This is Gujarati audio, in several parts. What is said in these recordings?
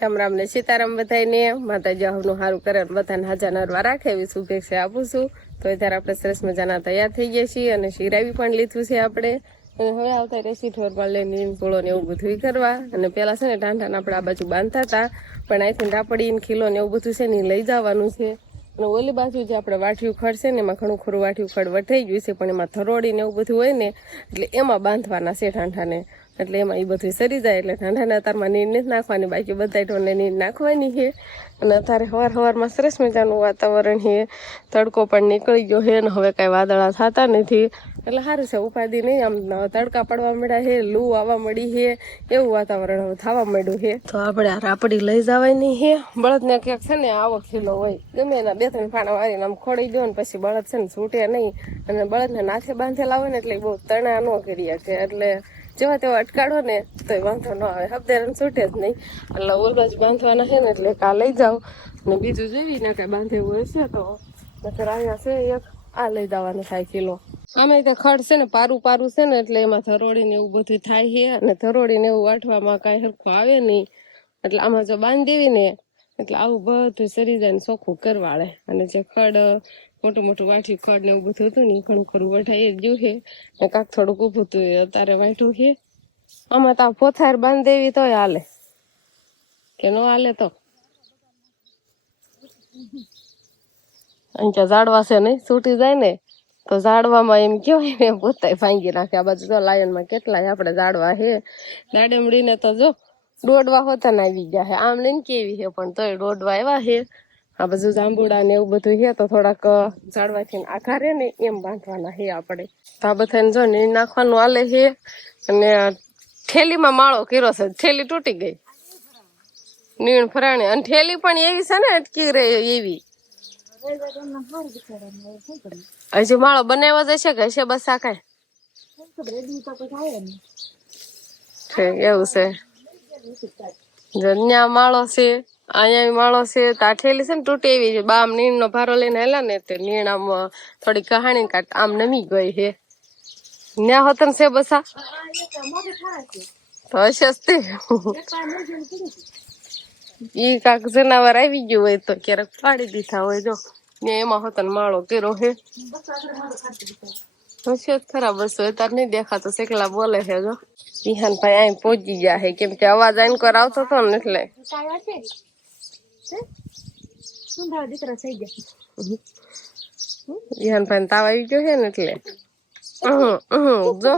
રામ રામ ને સીતારામ બધાને માતાજી આવનું સારું કરે બધાને હાજર નરવા રાખે એવી શુભેચ્છા આપું છું. તો અત્યારે આપણે સરસ મજાના તૈયાર થઈ ગયા છીએ અને શિરાવી પણ લીધું છે આપણે. અને હવે આવતા રેસી ઠોર પર લઈને પૂળો ને એવું બધું કરવા. અને પેલા છે ને ઢાંઢાને આપણે આ બાજુ બાંધતા હતા, પણ અહીંથી રાપડી ને ખીલો ને એવું બધું છે ને લઈ જવાનું છે. અને ઓલી બાજુ જે આપણે વાઠિયું ખડ છે ને એમાં ઘણું ખરું વાઠિયું ખડ વઠાઈ ગયું છે, પણ એમાં થરોડી ને એવું બધું હોય ને એટલે એમાં બાંધવાના છે ઢાંઢાને. એટલે એમાં એ બધું સરી જાય એટલે ઠંડાના અતારમાં નીર નથી નાખવાની, બાકી બધા ઢોરને નીર નાખવાની છે. અને અત્યારે સવારમાં સરસ મજાનું વાતાવરણ છે, તડકો પણ નીકળી ગયો છે અને હવે કાંઈ વાદળા થતા નથી એટલે સારું છે, ઉપાધિ નહીં. આમ તડકા પડવા મળ્યા છે, લૂ આવવા મળી છે, એવું વાતાવરણ હવે થવા માંડ્યું છે. તો આપણે આ રાપડી લઈ જવાની છે. બળદને ક્યાંક છે ને આવો ખીલો હોય ગમે એના 2-3 પાણા વાળીને આમ ખોડી દો ને પછી બળદ છે ને છૂટે નહીં. અને બળદને નાથે બાંધેલા હોય ને એટલે બહુ તણા ન કરી શકે, એટલે જેવા તેવા અટકાડો ને તો વાંધો ન આવે, હબદેરણ છૂટે જ નહીં. એટલે ઓલ બાજુ બાંધવાના છે ને એટલે કા લઈ જાવ ને બીજું જોઈ ને કાંઈ બાંધેવું હશે તો નકર અહીંયા છે એક આ લઈ જવાનું થાય કિલો. આમે તે ખડ છે ને પારું છે ને એટલે એમાં ધરોડી ને એવું બધું થાય છે, અને ધરોડી ને એવું વાટવામાં કાંઈ સરખું આવે નહીં. એટલે આમાં જો બાંધી દેવી ને એટલે આવું બધું સરી જાય ને ચોખ્ખું કરવાળે. અને જે ખડ મોટું વાઠ્યું ખડ ને એવું બધું હતું ને ઘણું ખરું વઢાઈ જ ગયું છે ને કાંક થોડુંક ઊભું હતું અત્યારે વાઠું છે. આમાં તો પોથાર બાંધી દેવી તોય હાલે કે ન હાલે? તો અહીંયા ઝાડવા છે નહીં, છૂટી જાય ને તો ઝાડવામાં એમ કેવાય ને પોતાય ભાંગી નાખે. આ બાજુ તો લાયનમાં કેટલાય આપણે ઝાડવા છે. દાડમડીને તો જો દોડવા હોતા ને આવી ગયા છે, આમ લઈને કેવી છે પણ તોય દોડવા આવ્યા છે. આ બધું જાંબુડા ને એવું બધું છે તો થોડાક ઝાડવાથી આઘારે ને એમ બાંધવાના છે આપણે. તો આ બધાને જો નીર નાખવાનું હાલે છે. અને થેલીમાં માળો કર્યો છે, થેલી તૂટી ગઈ નીણ ફરાણે, અને થેલી પણ એવી છે ને અટકી રહે એવી. હજુ માળો બનાવ્યો જશે કે હશે બસ આ કાંઈ એવું છે. જન્યા માળો છે, અહીંયા માળો છે, તો આ થેલી છે ને તૂટી એવી છે. બામ નીણ નો ભારો લઈને હેલા ને તે નીણ આમ થોડી કહાણી કાઢ આમ નમી ગઈ છે. ન્યા હોતન છે બસા તો હશે ઈ કાક જનાવર આવી ગયું હોય તો ક્યારેક ફાડી દીધા હોય. જો ને એમાં હોતન માળો કર્યો છે, હશે જ ખરાબ હશે અત્યારે નહીં દેખાતો. શેકલા બોલે છે જો વિહાનભાઈ અહીં પહોંચી ગયા છે, કેમ કે અવાજ આઈને કર આવતો હતો ને એટલે. વિહાનભાઈ તાવ આવી ગયો છે ને એટલે જો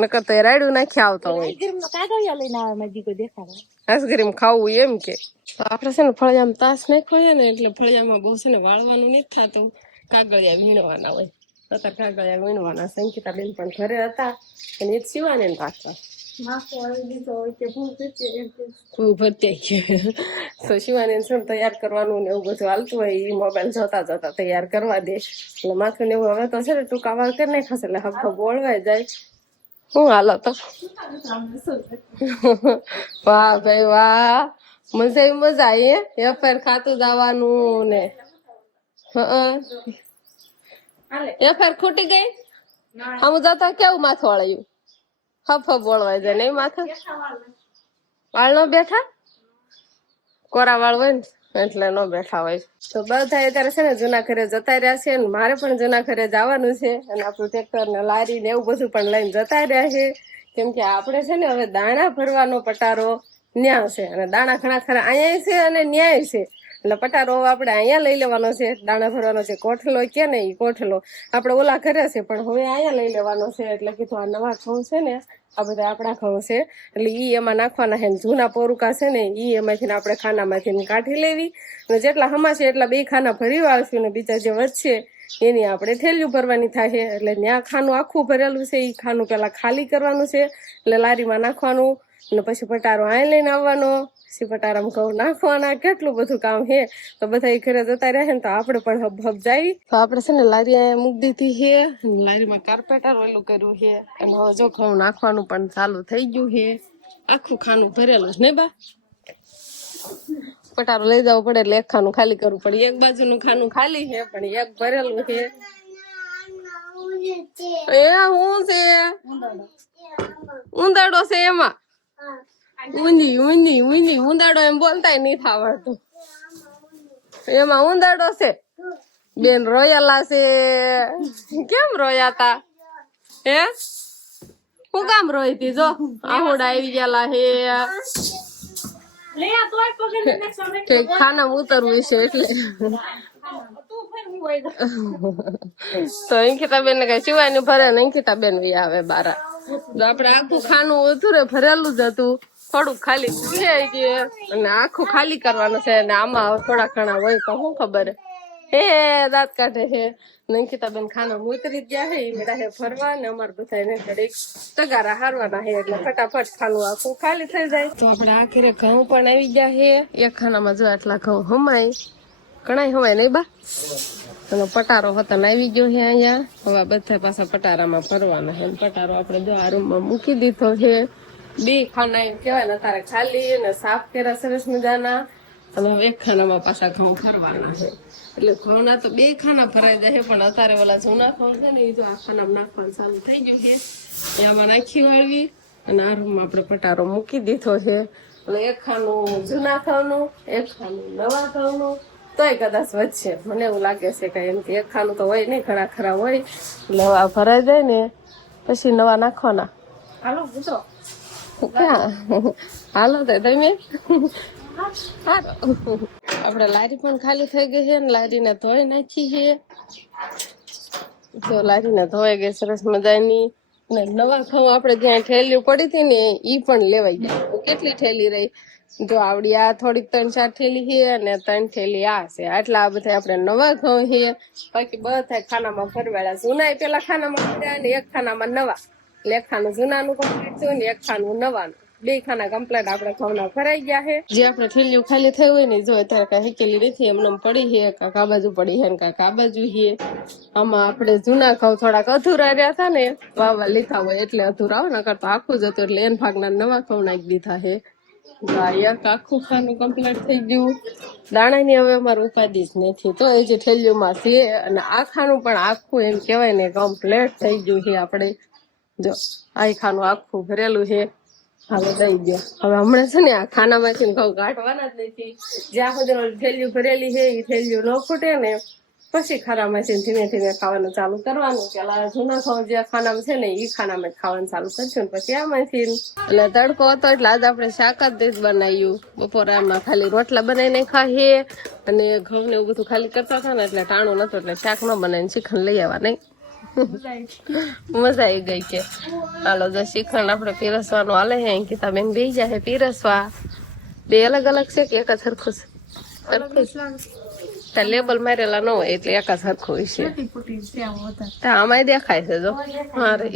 નકર તો રાયડું નાખી આવતો હોય. આઈસ્ક્રીમ ખાવું એમ કે આપડે છે ને ફળિયામાં તાસ નાખ્યો છે ને એટલે ફળિયામાં બહુ છે ને વાળવાનું નથી થતું, કાગળિયા વીણવાના હોય. અત્યારે કાગળિયા વીણવાના. સંકિતાબેન પણ ઘરે હતા અને એ સીવાને રાખવા તો શિવાની છે તૈયાર કરવાનું ને એવું બધું હાલતું હોય. એ મોબાઈલ જોતા તૈયાર કરવા દે એટલે માથું ને એવું હવે તો છે ને ટૂંકા વાળ કરી નાખાશે એટલે હબ ઓળવાઈ જાય. શું હાલો તો વાહ ભાઈ વાહ, મજા આવી એફઆઈઆર ખાતું જવાનું ને. એફઆઈઆર ખૂટી ગઈ આમ જતા કેવું માથું વળાયું હફ બોળવાય જાય નહીં માથા વાળ નો બેઠા કોરા વાળ હોય ને એટલે ન બેઠા હોય. તો બધા અત્યારે છે ને જૂના ઘરે જતા રહ્યા છે ને મારે પણ જૂના ઘરે જવાનું છે. અને આપણું ટ્રેક્ટર ને લારી ને એવું બધું પણ લઈને જતા રહ્યા છે, કેમ કે આપણે છે ને હવે દાણા ભરવાનો પટારો ન્યા છે. અને દાણા ઘણા ખરા અહીંયા છે અને ન્યાય છે, એટલે પટારો આપણે અહીંયા લઈ લેવાનો છે. દાણા ભરવાનો છે કોઠલો કે ને એ કોઠલો આપણે ઓલા ઘરે છે પણ હવે અહીંયા લઈ લેવાનો છે. એટલે કીધું આ નવા ઘઉં છે ને આ બધા આપણા ઘઉં છે એટલે ઈ એમાં નાખવાના છે. જૂના પોરુકા છે ને ઈ એમાંથી આપણે ખાનામાંથી કાઢી લેવી અને જેટલા હમાશે એટલા 2 ખાના ભરી વાળશું ને બીજા જે વધશે એની આપણે થેલીઓ ભરવાની થાય. એટલે ત્યાં ખાનું આખું ભરેલું છે એ ખાનું પેલા ખાલી કરવાનું છે, એટલે લારીમાં નાખવાનું અને પછી પટારો અહીં લઈને આવવાનો, પછી પટારામાં ઘઉં નાખવાના. કેટલું બધું કામ છે. તો બધા એ ઘરે જતા રહે ને તો આપણે પણ હબ જાય. તો આપણે છે ને લારી અહીંયા મૂકી દીધી છે, લારીમાં કાર્પેટર ઓલું કર્યું છે અને હવે જો ઘઉં નાખવાનું પણ ચાલુ થઈ ગયું છે. આખું ખાનું ભરેલું છે ને બા, પટારો લઈ જવું પડે એટલે એક ખાનું ખાલી કરવું પડે. એક બાજુનું ખાનું ખાલી છે પણ એક ભરેલું છે. એ હું છે ઉંદાડો છે એમાં ઊંધી ઊંધી ઊંધી ઊંદાડો એમ બોલતાય નહીં આવડતું. એમાં ઊંદાડો છે. બેન રોયેલા છે. કેમ રોયા તા? હે હું કામ રોઈ તી? જો આહુડા આવી ગયેલા હે. ખાના ઉતરવું છે એટલે તો અંકિતા બેન ને કઈ સિવાયનું ભરે ને અંકિતા બેન આવે બારા. તો આપડે આખું ખાનું ઉતરે ભરેલું જ હતું, થોડુંક ખાલી થઈ ગયું અને આખું ખાલી કરવાનું છે. અને આમાં થોડા ઘણા હોય તો શું ખબર હે દાંત કાઢે છે. અંકિતા બેન ખાના ઉતરી ગયા હે મેળા હે ફરવા ને અમારે બધા ને ઘડીક તગારા હારવાના હે એટલે ફટાફટ ખાનું આખું ખાલી થઈ જાય. તો આપડે આખરે ઘઉં પણ આવી ગયા હે. એક ખાનામાં જો આટલા ઘઉં હમાય, ઘણા હમાય નહીં બા. અને પટારો હતા ને આવી ગયો છે અહીંયા. હવે બધા પાછા પટારામાં ફરવાના છે. પટારો આપણે જો આ રૂમમાં મૂકી દીધો છે. બે ખાના એમ કેવાય ને તારે ખાલી ને સાફ કર્યા સરસ મજાના. અને હવે એક ખાનામાં પાછા ઘઉં ફરવાના છે. એટલે ઘઉંના તો બે ખાના ભરાઈ જાય પણ અત્યારે ઓલા જૂના ઘઉં છે ને એ જો આ ખાનામાં નાખવાનું ચાલુ થઈ ગયું છે. એમાં નાખી વાળવી અને આ રૂમમાં આપણે પટારો મૂકી દીધો છે. અને એક ખાનું જૂના ઘઉંનું, એક ખાનું નવા ઘઉંનું, તોય કદાચ વધશે મને એવું લાગે છે. કે એમ કે એક ખાનું તો હોય નહીં, ઘણા ખરા હોય. એટલે આ ભરાઈ જાય ને પછી નવા નાખવાના. હાલો પૂછો ક્યાં હાલો તો તમે આપડે લારી પણ ખાલી થઈ ગઈ છે ને લારીને ધોઈ નાખી છે. જો લારીને ધોઈ ગઈ સરસ મજાની. ને નવા ઘઉં આપણે જ્યાં ઠેલી પડી હતી ને ઈ પણ લેવાઈ ગયા. કેટલી ઠેલી રહી? જો આવડી આ થોડીક 3-4 ઠેલી છે અને 3 ઠેલી આ છે. આટલા આ બધા આપણે નવા ઘઉં છે. બાકી બધા ખાનામાં ફરવાડા. જૂના પેલા ખાનામાં ફર્યા ને એક ખાનામાં નવા. એટલે એક ખાનું જૂનાનું કમ્પ્લીટ થયું ને એક ખાનું નવાનું. બે ખાના કમ્પ્લીટ આપણે ઘઉંના ભરાઈ ગયા છે. જે આપણે ઠેલીઓ ખાલી થઈ હોય ને જો અત્યારે કઈ હેકેલી નથી, એમને પડી છે. કાંક આ બાજુ પડી છે ને કાંક આ બાજુ છે. આમાં આપણે જૂના ઘઉં થોડાક અધૂરા રહ્યા હતા ને વાવવા લીધા હોય એટલે અધૂરા આવે ને કરતા આખું જ હતું. એટલે એન ભાગના નવા ઘઉં નાખી દીધા છે. એક આખું ખાનું કમ્પ્લીટ થઈ ગયું. દાણાની હવે અમારે ઉપાધિ જ નથી. તો એ જે ઠેલીઓમાં છે અને આ ખાનું પણ આખું એમ કેવાય ને કમ્પ્લીટ થઈ ગયું છે. આપણે જો આ ખાનું આખું ભરેલું છે. હવે દઈ ગયો. હવે હમણાં છે ને આ ખાનામાંથી ઘઉં કાઢવાના જ નથી. જ્યાં સુધી ઠેલીઓ ભરેલી છે એ ઠેલીઓ ન ફૂટે ને પછી ખાનામાંથી ધીમે ધીમે ખાવાનું ચાલુ કરવાનું. પેલા જૂના ઘઉં જે ખાનામાં છે ને એ ખાનામાં ખાવાનું ચાલુ કરશું ને પછી આમાંથી. એટલે તડકો હતો એટલે આજે આપણે શાક જ બનાવ્યું. બપોરામાં ખાલી રોટલા બનાવીને ખાઈએ અને ઘઉં ને એવું બધું ખાલી કરતા હતા ને એટલે ટાણું નતું એટલે શાક ન બનાવીને શીખણ લઈ આવવા નહીં. મજા આવી ગઈ કે હાલો જો શીખણ આપણે પીરસવાનું હાલે છે. અંકિતા બેન બે જાય પીરસવા. બે અલગ અલગ છે કે એક જ સરખું છે? લેબલ મારેલા ન હોય એટલે એક જ સરખું હોય છે. આમાં દેખાય છે જો મારે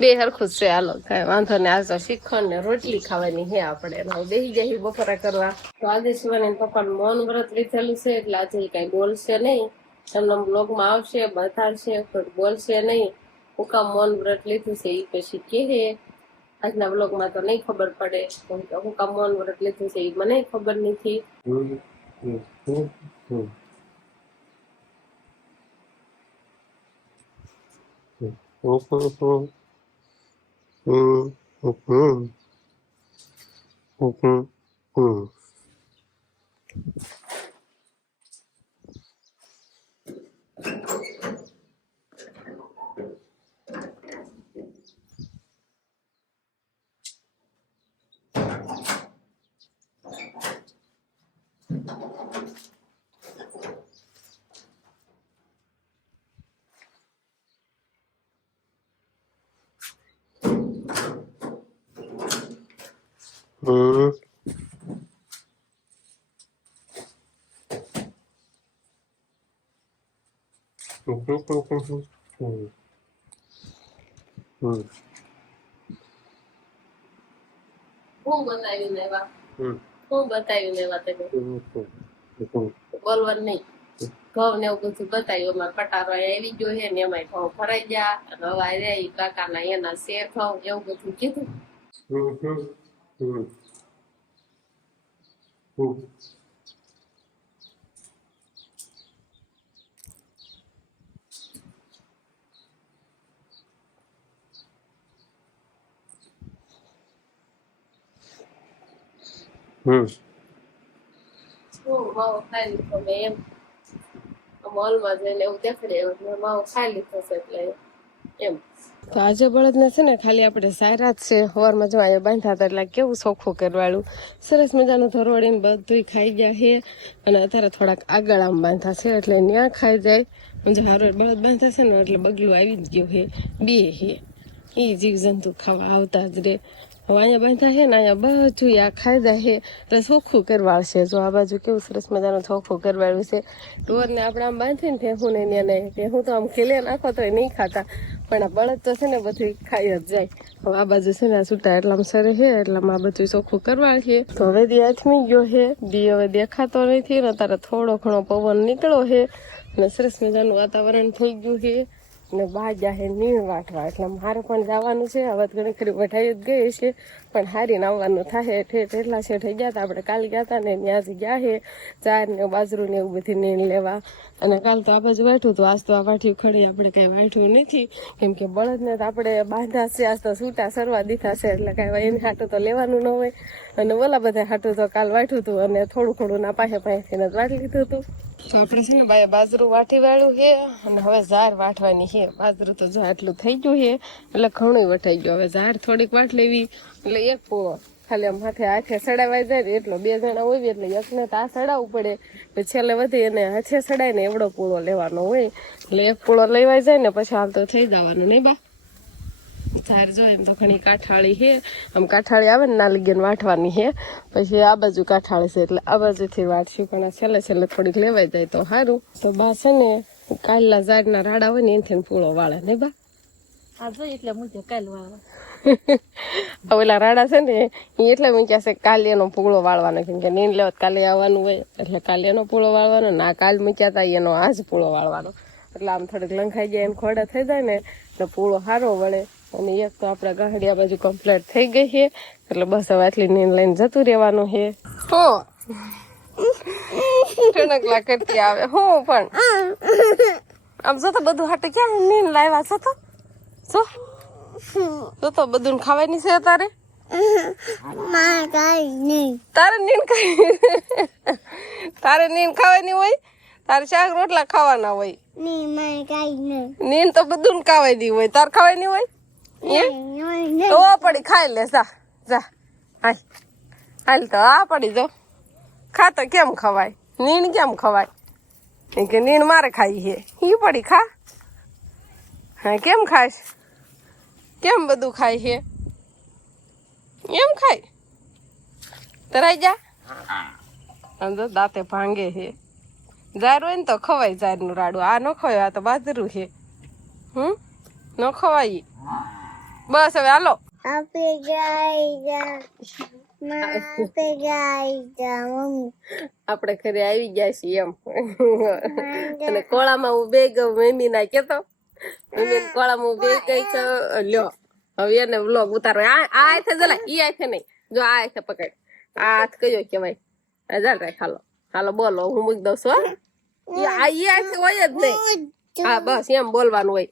બે સરખું જ છે. હાલો કઈ વાંધો ને. આજ તો શીખણ ને રોટલી ખાવાની છે આપણે. બેસી જાય બપોરા કરવા. તો આજે શિવાની પપ્પાનું મૌન વ્રત લીધેલું છે એટલે આજે કઈ બોલશે નહીં. એમના બ્લોગમાં આવશે બતાડશે પણ બોલશે નહીં. હું કામ મૌન વ્રત લીધું છે એ પછી કે આજના બ્લોગમાં તો નહીં ખબર પડે. હું કામ મૌન વ્રત લીધું છે એ મને ખબર નથી. હું બતાવી લેવા તમે બોલવાનું નહીં. ઘઉં ને એવું બધું બતાવ્યું. એમાં પટારો આવી ગયો છે ને એમાં ઘઉં ભરાઈ ગયા અને હવે કાકા ના એના શેર ઘઉં એવું બધું કીધું. માવો ખાઈ લીધો મેં એમ મોલમાં જઈને એવું દેખાડે એવું માવો ખાઈ લીધો છે એટલે એમ. તો આજે બળદને છે ને ખાલી આપણે સાયરા જ છે સવારમાં જો અહીંયા બાંધ્યા હતા એટલે કેવું ચોખ્ખું કરવાળું સરસ મજાનું ધરોડીને બધું ખાઈ ગયા છે અને અત્યારે થોડાક આગળ આમ બાંધા છે એટલે ત્યાં ખાઈ જાય હારો બળદ બાંધા છે ને એટલે બગલું આવી જ ગયું છે બે છે એ જીવજંતુ ખાવા આવતા જ રે. હવે અહીંયા બાંધા છે ને અહીંયા બધું આ ખાઈ જાય છે એટલે ચોખ્ખું કરવાળશે. જો આ બાજુ કેવું સરસ મજાનું ચોખ્ખું કરવાળું છે. ઢોરને આપણે આમ બાંધીને ભેહું ને ત્યાં હું તો આમ ખેલે નાખો તો નહીં ખાતા પણ આ બળદ તો છે ને બધું ખાઈ જ જાય. હવે આ બાજુ છે ને આ છૂટા એટલામાં સરે છે એટલામાં આ બધું ચોખ્ખું કરવા છે. તો હવે દી હાથમી ગયો છે દી હવે દેખાતો નથી ને તારે થોડો ઘણો પવન નીકળ્યો છે અને સરસ મજાનું વાતાવરણ થઈ ગયું છે ને બહાર જાહે નીણ વાટવા એટલે મારે પણ જવાનું છે. હવે ઘણી ખરી વઢાઈ જ ગઈ છે પણ હારીને આવવાનું થાય એટલા શેઠે ગયા હતા આપણે કાલ ગયા હતા ને ત્યાં જ ગયા છે ચાર ને બાજરું ને એવું બધી નીણ લેવા અને કાલ તો આ બાજુ વાઠું તો આજ તો આ વાઠ્યું ખડી આપણે કઈ વાઠ્યું નથી કેમ કે બળદને તો આપણે બાંધા છે આજ તો છૂટા સરવા દીધા છે એટલે કાંઈ એને હાટું તો લેવાનું ન હોય અને ઓલા બધા હાટું તો કાલ વાઠ્યું હતું અને થોડું થોડું ના પાસેથી જ વાટી લીધું હતું. તો આપણે છે ને બાજરું વાટી વાળ્યું છે અને હવે ઝાર વાટવાની છે. બાજરું તો જો આટલું થઈ ગયું છે એટલે ઘણું વટાઈ ગયું. હવે ઝાર થોડીક વાટ લેવી એટલે એક પૂળો ખાલી આમ હાથે સડાવાઈ જાય ને એટલો 2 જણા હોય એટલે એકને તો આ સડાવવું પડે પછી છેલ્લે વધી એને હાથે સડાય ને એવડો પૂળો લેવાનો હોય એટલે એક પૂળો લેવાઈ જાય ને પછી હાલ તો થઈ જવાનું નહીં બા. ઝાર જો એમ તો ઘણી કાઠાળી છે આમ કાઠાળી આવે ને ના લીગે વાટવાની છે પછી આ બાજુ કાઠાળી છે એટલે આ બાજુથી વાટશું પણ છેલ્લે થોડીક લેવાઈ જાય તો સારું. તો બા છે ને કાલના ઝાડના રાડા હોય ને એનાથી પૂળો વાળે ને બા એટલે મુજે કાલ વાળવા ઓલા રાડા છે ને એ એટલે મૂક્યા છે કાલે એનો પૂળો વાળવાનો કેમ કે નીંદ લેવત કાલે આવવાનું હોય એટલે કાલે એનો પૂળો વાળવાનો ના કાલ મૂક્યા હતા એનો આજ પૂળો વાળવાનો એટલે આમ થોડીક લંખાઈ જાય એમ ખોડા થઈ જાય ને એટલે પૂળો સારો વળે. અને એક તો આપણા ગાહડિયા બાજુ કમ્પ્લીટ થઈ ગઈ છે એટલે બસ હવે આટલી નીંદ લઈને જતું રહેવાનું છે. હો ટણકલા કરતી આવે હું પણ આમ જો તો બધું હાટે ક્યાં નીંદ લાવ્યા છો તો તો બધું ખાવાની છે તારે તારે નીંદ ખાવાની હોય તારે શાક રોટલા ખાવાના હોય નીંદ તો બધું ખાવાની હોય તાર ખાવાની હોય તો પડી ખાઈ લે જા હાલ તો આ પડી જો ખા તો કેમ ખવાય નીણ કેમ ખવાય કે નીણ મારે ખાઈ છે ઈ પડી ખા હા કેમ ખાઈશ કેમ બધું ખાય છે એમ ખાય તરાઈ જા અંદર દાંતે ભાંગે છે ઝાર હોય ને તો ખવાય ઝારનું રાડું આ ન ખવાય આ તો બાજરું છે ન ખવાય બસ હવે હાલો આપણે ઘરે આવી ગયા છીએ એમ અને કોળામાં હું બે ગઈ મમ્મી ના કેતો મમ્મી કોળામાં હું બે ગઈ છે લ્યો હવે એને વ્લોગ ઉતારો આ હાથે જલાય ઈ હાથે નહીં જો આ હાથે પકડ આ હાથ કયો કેવાય ચાલ રાખ હાલો બોલો હું મૂકી દઉં છું આ ઈ હાથે હોય જ નહીં હા બસ એમ બોલવાનું હોય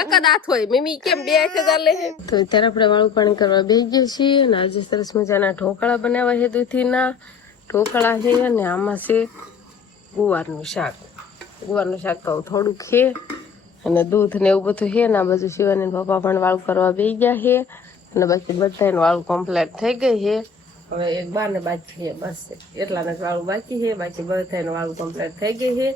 એક જ હાથ હોય મમ્મી કેમ બે હાથે ચાલે તો અત્યારે આપણે વાળું પાણી કરવા બેસી ગયા છીએ અને આજે સરસ મજાના ઢોકળા બનાવ્યા છે દૂધીના ઢોકળા છે અને આમાં છે ગુવારનું શાક તો થોડુંક છે અને દૂધ ને એવું બધું છે ને આ બધું શિવાની પપ્પા પણ વાળું કરવા બેસી ગયા છે અને બાકી બધાને વાળું કમ્પ્લીટ થઈ ગઈ છે. હવે એક બાર ને બાકી છે બસ એટલાને જ વાળું બાકી છે બાકી બધાને વાળું કમ્પ્લીટ થઈ ગઈ છે.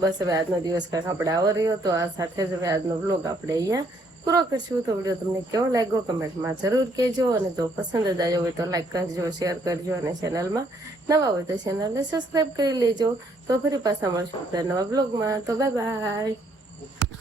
બસ હવે આજનો દિવસ કંઈક આપણે આવો રહ્યો તો આ સાથે જ હવે આજનો વ્લોગ આપણે અહીંયા પૂરો કરશું. તો વિડીયો તમને કેવો લાગ્યો કમેન્ટમાં જરૂર કહેજો અને જો પસંદ જ આવ્યો હોય તો લાઈક કરજો શેર કરજો અને ચેનલમાં નવા હોય તો ચેનલને સબસ્ક્રાઈબ કરી લેજો. તો ફરી પાછા મળશું નવા વ્લોગમાં. તો બાય બાય.